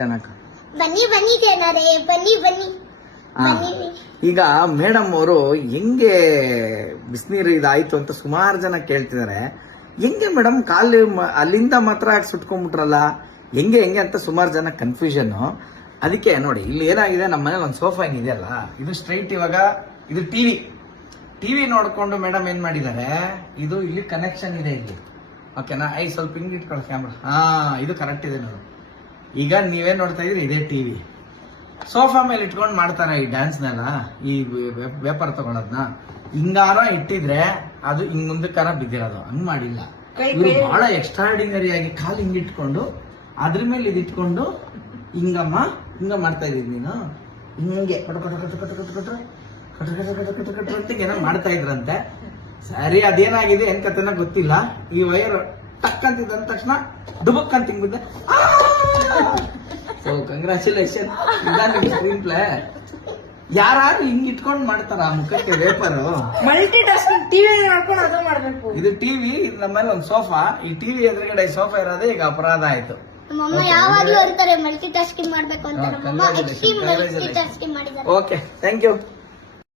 ಬನ್ನಿ ಬನ್ನಿ ಜನರೇ ಬನ್ನಿ ಬನ್ನಿ ಬನ್ನಿ. ಈಗ ಮೇಡಮ್ ಅವರು ಹೆಂಗೆ ಬಿಸಿನೀರು ಇದಾಯ್ತು ಅಂತ ಸುಮಾರು ಜನ ಕೇಳ್ತಿದಾರೆ. ಹೆಂಗೆ ಮೇಡಮ್ ಕಾಲು ಅಲ್ಲಿಂದ ಮಾತ್ರ ಸುಟ್ಕೊಂಡ್ಬಿಟ್ರಲ್ಲ, ಹೆಂಗೆ ಅಂತ ಸುಮಾರು ಜನ ಕನ್ಫ್ಯೂಷನ್. ಅದಕ್ಕೆ ನೋಡಿ ಇಲ್ಲಿ ಏನಾಗಿದೆ, ನಮ್ಮ ಮನೇಲಿ ಒಂದು ಸೋಫಾ ಏನಿದೆಯಲ್ಲ ಇದು ಸ್ಟ್ರೈಟ್, ಇವಾಗ ಇದು ಟಿವಿ ನೋಡ್ಕೊಂಡು ಮೇಡಮ್ ಏನ್ ಮಾಡಿದ್ದಾರೆ, ಇದು ಇಲ್ಲಿ ಕನೆಕ್ಷನ್ ಇದೆ ಇಲ್ಲಿ, ಓಕೆನಾ? ಸ್ವಲ್ಪ ಹಿಂಗ್ ಇಟ್ಕೊಳ್ಳೋ ಕ್ಯಾಮ್ರಾ. ಇದು ಕರೆಕ್ಟ್ ಇದೆ ನೋಡಿ. ಈಗ ನೀವೇನ್ ನೋಡ್ತಾ ಇದ್ರಿ, ಇದೇ ಟಿವಿ. ಸೋಫಾ ಮೇಲೆ ಇಟ್ಕೊಂಡು ಮಾಡ್ತಾರ ಈ ಡ್ಯಾನ್ಸ್ನೆಲ್ಲ, ಈ ಪೇಪರ್ ತಗೊಳದ್ನ ಹಿಂಗಾರ ಇಟ್ಟಿದ್ರೆ ಅದು ಹಿಂಗ್ ಮುಂದಕ್ಕಾರ ಬಿದ್ದಿರೋದು. ಹಂಗ್ ಮಾಡಿಲ್ಲ ಇವ್ರು, ಬಹಳ ಎಕ್ಸ್ಟ್ರಾರ್ಡಿನರಿ ಆಗಿ ಕಾಲು ಹಿಂಗ್ ಇಟ್ಕೊಂಡು ಅದ್ರ ಮೇಲೆ ಇದಿಟ್ಕೊಂಡು ಹಿಂಗ ಮಾಡ್ತಾ ಇದ್ದೀವಿ. ನೀನು ಹಿಂಗೆ ಏನೋ ಮಾಡ್ತಾ ಇದ್ರಂತೆ. ಸರಿ, ಅದೇನಾಗಿದೆ ಏನ್ ಕತೆನ ಗೊತ್ತಿಲ್ಲ. ಈ ವೈರ್ ಟಕ್ ಅಂತಿದ್ದ ತಕ್ಷಣ ಡುಬಕ್ ಅಂತ ಹಿಂಗ್ ಬಿದ್ದೆ. So congratulation, screen play. ಯಾರು ಹಿಂಗ್ ಇಟ್ಕೊಂಡ್ ಮಾಡ್ತಾರ ಮುಖಕ್ಕೆ ವೇಪರು? ಮಲ್ಟಿ ಟಾಸ್ಕಿಂಗ್ ಟಿವಿ ನೋಡ್ಕೊಂಡು ಅದು ಮಾಡ್ಬೇಕು. ಇದು ಟಿವಿ, ನಮ್ಮಲ್ಲಿ ಒಂದು ಸೋಫಾ. ಈ ಟಿವಿ ಎದುರುಗಡೆ ಸೋಫಾ ಇರೋದೇ ಈಗ ಅಪರಾಧ ಆಯ್ತು. ನಮ್ಮಮ್ಮ ಯಾವಾಗ್ಲೂ ಅಂತಾರೆ ಮಲ್ಟಿ ಟಾಸ್ಕಿಂಗ್ ಮಾಡ್ಬೇಕು ಅಂತ. ನಮ್ಮಮ್ಮ ಎಕ್ಸ್ಟ್ರೀಮ್ ಮಲ್ಟಿ ಟಾಸ್ಕಿಂಗ್ ಮಾಡಿದ್ದಾರೆ. Okay, thank you.